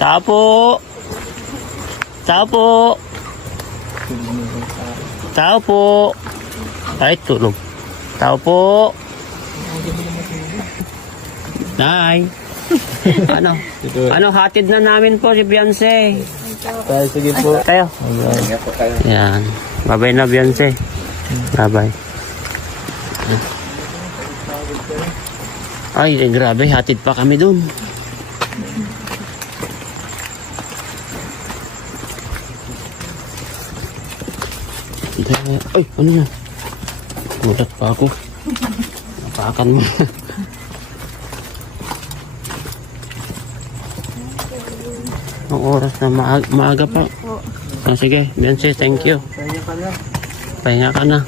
Tao po. Tao po. Tao po. Ay, tulog. Tao po. Nay. Ano? Ano, hatid na namin po si Beyonce. Tayo, sige po. Kayo. Yan. Bye-bye na, Beyonce. Bye-bye. Ay, grabe. Hatid pa kami dun. Ay, ano yan? Mulat pa ako. Napakan mo. Ang oras na maaga pa. Oh, sige, Beyonce, thank you. Pahinga ka na.